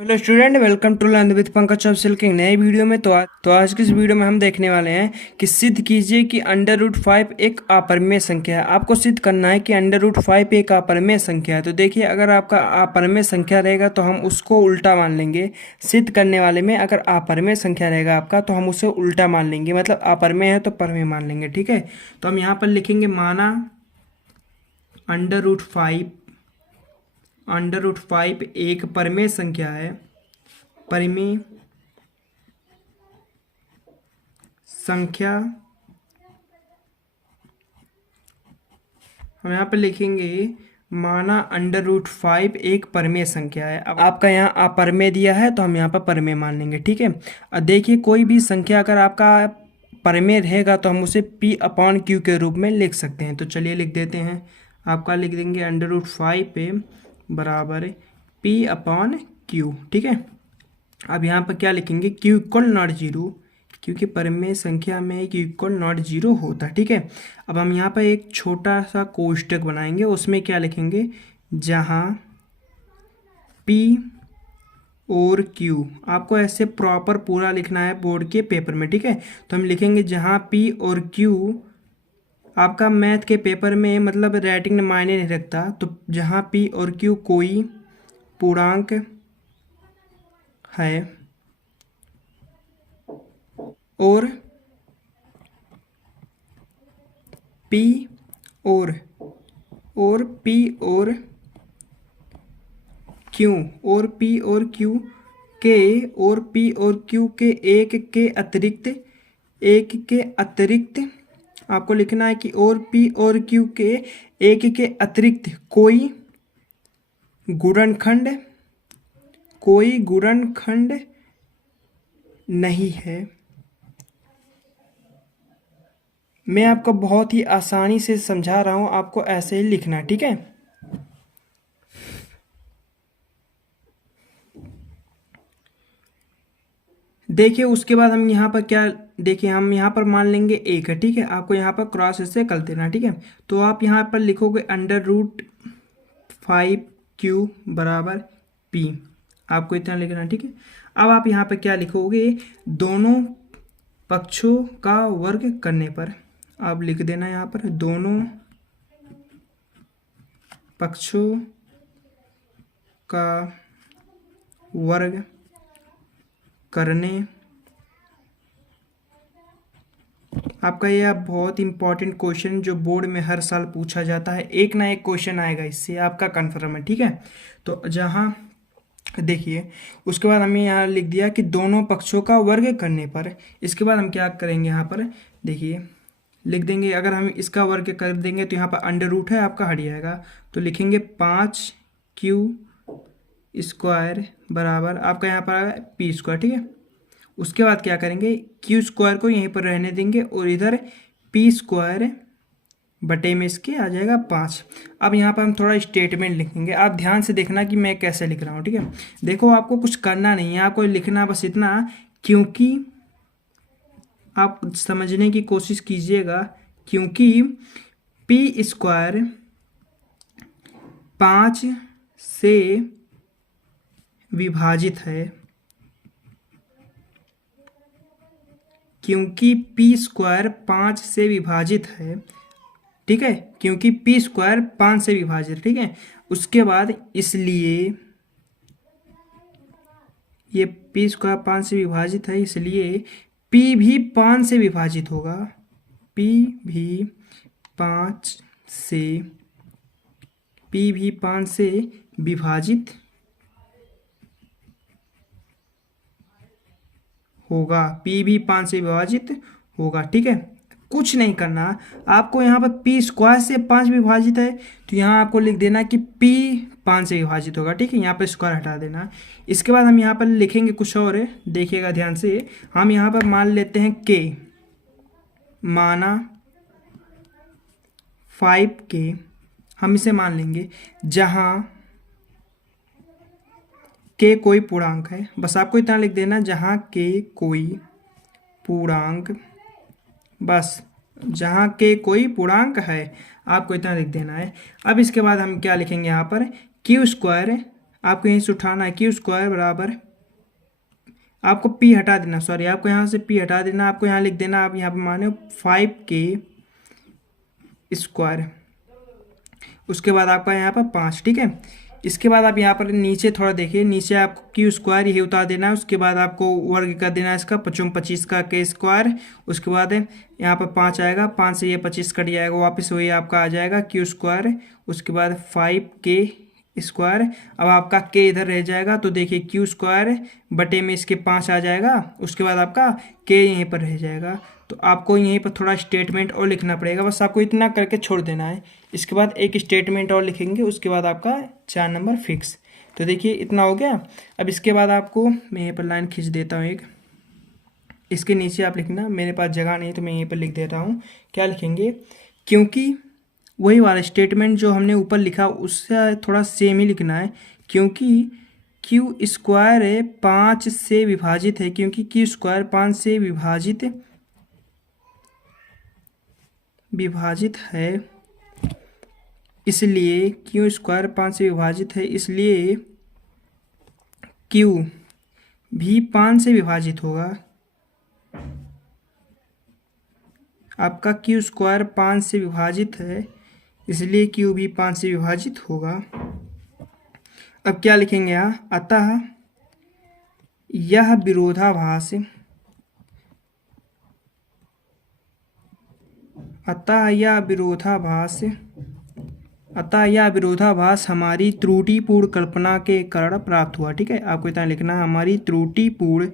Hello student, welcome to learn with Pankaj official की नई video में। तो आज की इस वीडियो में हम देखने वाले हैं कि सिद्ध कीजिए कि अंडर रूट 5 एक अपरिमेय संख्या है। आपको सिद्ध करना है कि अंडर रूट 5 एक अपरिमेय संख्या है। तो देखिए, अगर आपका अपरिमेय संख्या रहेगा तो हम उसको उल्टा मान लेंगे। सिद्ध करने वाले में अगर अपरिमेय संख्या रहेगा आपका तो हम उसे उल्टा मान लेंगे, मतलब अपरिमेय है तो परमेय मान लेंगे। ठीक है, तो हम यहाँ पर लिखेंगे माना अंडर रूट 5 एक परमेय संख्या है। परिमेय संख्या हम यहाँ पे लिखेंगे माना अंडर रूट 5 एक परमेय संख्या है। अब आपका यहाँ अपरमेय दिया है तो हम यहाँ पर परमेय मान लेंगे। ठीक है, अब देखिए, कोई भी संख्या अगर आपका परमेय रहेगा तो हम उसे p अपॉन क्यू के रूप में लिख सकते हैं। तो चलिए लिख देते हैं। आपका लिख देंगे अंडर रूट 5 पे बराबर p अपॉन क्यू। ठीक है, अब यहाँ पर क्या लिखेंगे, क्यू इक्वल नॉट जीरो, क्योंकि परमेय संख्या में क्यू इक्वल नॉट जीरो होता है। ठीक है, अब हम यहाँ पर एक छोटा सा कोष्टक बनाएंगे, उसमें क्या लिखेंगे, जहाँ पी और क्यू, आपको ऐसे प्रॉपर पूरा लिखना है बोर्ड के पेपर में। ठीक है, तो हम लिखेंगे जहाँ पी और क्यू, आपका मैथ के पेपर में मतलब राइटिंग में मायने नहीं रखता, तो जहाँ पी और क्यू कोई पूर्णांक है और पी और पी और क्यू और पी और क्यू के और पी और क्यू के एक के अतिरिक्त आपको लिखना है कि और पी और क्यू के एक के अतिरिक्त कोई गुणनखंड नहीं है। मैं आपको बहुत ही आसानी से समझा रहा हूँ, आपको ऐसे ही लिखना है। ठीक है, देखिए उसके बाद हम यहाँ पर क्या, देखिए हम यहाँ पर मान लेंगे एक है। ठीक है, आपको यहाँ पर क्रॉस से कर देना। ठीक है, तो आप यहाँ पर लिखोगे अंडर रूट 5 क्यू बराबर पी, आपको इतना लिखना। ठीक है, अब आप यहाँ पर क्या लिखोगे, दोनों पक्षों का वर्ग करने पर, आप लिख देना यहाँ पर दोनों पक्षों का वर्ग करने। आपका यह बहुत इंपॉर्टेंट क्वेश्चन जो बोर्ड में हर साल पूछा जाता है, एक ना एक क्वेश्चन आएगा इससे, आपका कन्फर्म है। ठीक है, तो जहाँ देखिए उसके बाद हमने यहाँ लिख दिया कि दोनों पक्षों का वर्ग करने पर, इसके बाद हम क्या करेंगे, यहाँ पर देखिए लिख देंगे, अगर हम इसका वर्ग कर देंगे तो यहाँ पर अंडर रूट है आपका हट जाएगा, तो लिखेंगे 5 क्यू स्क्वायर बराबर आपका यहाँ पर आएगा पी स्क्वायर। ठीक है, उसके बाद क्या करेंगे, क्यू स्क्वायर को यहीं पर रहने देंगे और इधर पी स्क्वायर बटे में इसके आ जाएगा 5। अब यहाँ पर हम थोड़ा स्टेटमेंट लिखेंगे, आप ध्यान से देखना कि मैं कैसे लिख रहा हूँ। ठीक है, देखो आपको कुछ करना नहीं है, आपको लिखना बस इतना, क्योंकि आप समझने की कोशिश कीजिएगा, क्योंकि पी स्क्वायर 5 से विभाजित है, क्योंकि पी स्क्वायर 5 से विभाजित है। ठीक है, क्योंकि पी स्क्वायर 5 से विभाजित। ठीक है, उसके बाद इसलिए ये पी स्क्वायर 5 से विभाजित है, इसलिए पी भी 5 से विभाजित होगा, पी भी 5 से विभाजित होगा, पी भी 5 से विभाजित होगा। ठीक है, कुछ नहीं करना आपको, यहाँ पर पी स्क्वायर से 5 विभाजित है तो यहाँ आपको लिख देना कि पी 5 से विभाजित होगा। ठीक है, यहाँ पर स्क्वायर हटा देना। इसके बाद हम यहाँ पर लिखेंगे कुछ और है, देखिएगा ध्यान से। हम यहाँ पर मान लेते हैं के, माना 5 के, हम इसे मान लेंगे जहाँ के कोई पूर्णांक है, बस आपको इतना लिख देना, जहाँ के कोई पूर्णांक, बस जहाँ के कोई पूर्णांक है आपको इतना लिख देना है। अब इसके बाद हम क्या लिखेंगे, यहाँ पर क्यू स्क्वायर आपको यहीं से उठाना है क्यू स्क्वायर बराबर, आपको पी हटा देना, सॉरी आपको यहाँ से पी हटा देना, आपको यहाँ लिख देना, आप यहाँ पे माने 5k²। उसके बाद आपका यहाँ पर 5, ठीक है। इसके बाद आप यहाँ पर नीचे थोड़ा देखिए, नीचे आपको क्यू स्क्वायर यही उतार देना है। उसके बाद आपको वर्ग कर देना है इसका 25 का k²। उसके बाद यहाँ पर 5 आएगा, 5 से ये 25 कट जाएगा, वापस वही आपका आ जाएगा क्यू²। उसके बाद 5k²। अब आपका k इधर रह जाएगा, तो देखिए क्यू² बटे में इसके 5 आ जाएगा। उसके बाद आपका k यहीं पर रह जाएगा। तो आपको यहीं पर थोड़ा स्टेटमेंट और लिखना पड़ेगा, बस आपको इतना करके छोड़ देना है। इसके बाद एक स्टेटमेंट और लिखेंगे, उसके बाद आपका 4 नंबर फिक्स। तो देखिए इतना हो गया। अब इसके बाद आपको मैं यहीं पर लाइन खींच देता हूँ एक, इसके नीचे आप लिखना, मेरे पास जगह नहीं तो मैं यहीं पर लिख देता हूँ। क्या लिखेंगे, क्योंकि वही वाला स्टेटमेंट जो हमने ऊपर लिखा उससे थोड़ा सेम ही लिखना है। क्योंकि क्यू² 5 से विभाजित है, क्योंकि क्यू² 5 से विभाजित है, इसलिए क्यू² 5 से विभाजित है, इसलिए क्यू भी 5 से विभाजित होगा। आपका क्यू² 5 से विभाजित है, इसलिए क्यू भी 5 से विभाजित होगा। अब क्या लिखेंगे यहाँ, अतः यह विरोधाभास, अतः यह विरोधाभास हमारी त्रुटिपूर्ण कल्पना के कारण प्राप्त हुआ। ठीक है, आपको इतना लिखना है, हमारी त्रुटिपूर्ण,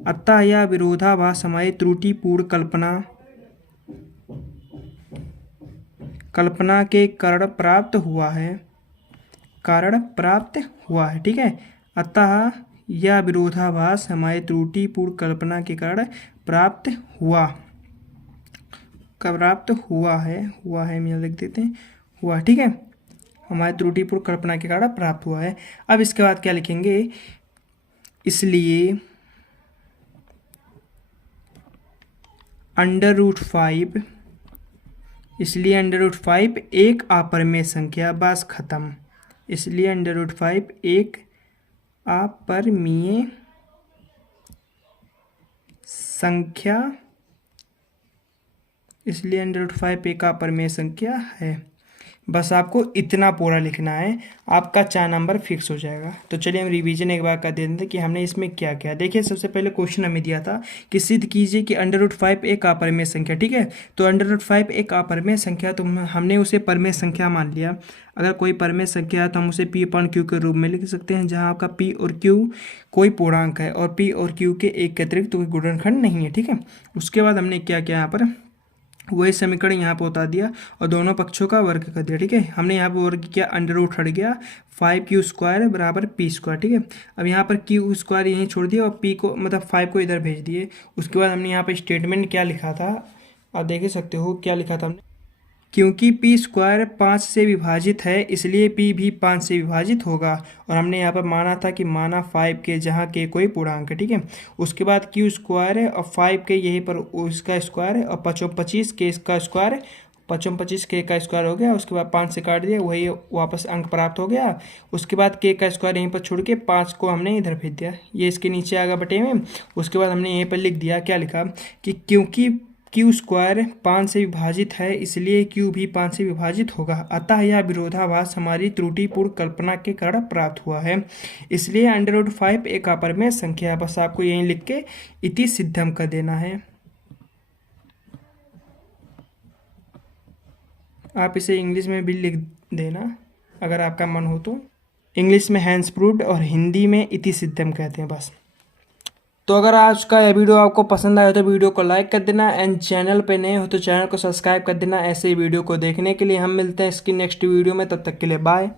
अतः यह विरोधाभास हमारी त्रुटिपूर्ण कल्पना के कारण प्राप्त हुआ है, ठीक है। अतः यह विरोधाभास हमारी त्रुटिपूर्ण कल्पना के कारण प्राप्त हुआ है, मैं लिख देते हैं हुआ, ठीक है। हमारी त्रुटिपूर्ण कल्पना के कारण प्राप्त हुआ है। अब इसके बाद क्या लिखेंगे, इसलिए √5 एक अपरिमेय संख्या, बस खत्म। इसलिए √5 एक अपरिमेय संख्या, इसलिए √5 एक अपरिमेय संख्या है। बस आपको इतना पूरा लिखना है, आपका 4 नंबर फिक्स हो जाएगा। तो चलिए हम रिवीजन एक बार कर देते हैं कि हमने इसमें क्या किया। देखिए सबसे पहले क्वेश्चन हमें दिया था कि सिद्ध कीजिए कि √5 एक अपरिमेय संख्या, ठीक है। तो √5 एक अपरिमेय संख्या, तो हमने उसे परिमेय संख्या मान लिया। अगर कोई परिमेय संख्या है तो हम उसे p/q के रूप में लिख सकते हैं, जहाँ आपका p और q कोई पूर्णांक है और p और q के एक के अतिरिक्त कोई गुणनखंड नहीं है, ठीक है। उसके बाद हमने क्या किया, यहाँ पर वही समीकरण यहाँ पर उतार दिया और दोनों पक्षों का वर्ग कर दिया, ठीक है। हमने यहाँ पर वर्ग किया, √ हट गया, 5q² बराबर p², ठीक है। अब यहाँ पर q² यहीं छोड़ दिया और p को मतलब 5 को इधर भेज दिए। उसके बाद हमने यहाँ पर स्टेटमेंट क्या लिखा था, आप देख सकते हो क्या लिखा था हमने, क्योंकि p² 5 से विभाजित है, इसलिए p भी 5 से विभाजित होगा। और हमने यहाँ पर माना था कि माना 5k, जहाँ k कोई पूर्णांक है, ठीक है। उसके बाद q² है और 5k यहीं पर उसका स्क्वायर है और 25k इसका स्क्वायर, 25k का स्क्वायर हो गया। उसके बाद 5 से काट दिया, वही वापस अंक प्राप्त हो गया। उसके बाद k का स्क्वायर यहीं पर छोड़ के 5 को हमने इधर भेज दिया, ये इसके नीचे आ गया बटे में। उसके बाद हमने यहीं पर लिख दिया, क्या लिखा कि क्योंकि q² 5 से विभाजित है, इसलिए q भी 5 से विभाजित होगा। अतः यह विरोधाभास हमारी त्रुटिपूर्ण कल्पना के कारण प्राप्त हुआ है, इसलिए √5 एक अपरिमेय संख्या। बस आपको यहीं लिख के इति सिद्धम कर देना है। आप इसे इंग्लिश में भी लिख देना अगर आपका मन हो तो। इंग्लिश में हैंस प्रूव्ड और हिंदी में इति सिद्धम कहते हैं बस। तो अगर आज का यह वीडियो आपको पसंद आया तो वीडियो को लाइक कर देना, एंड चैनल पे नए हो तो चैनल को सब्सक्राइब कर देना ऐसे ही वीडियो को देखने के लिए। हम मिलते हैं इसकी नेक्स्ट वीडियो में, तब तक के लिए बाय।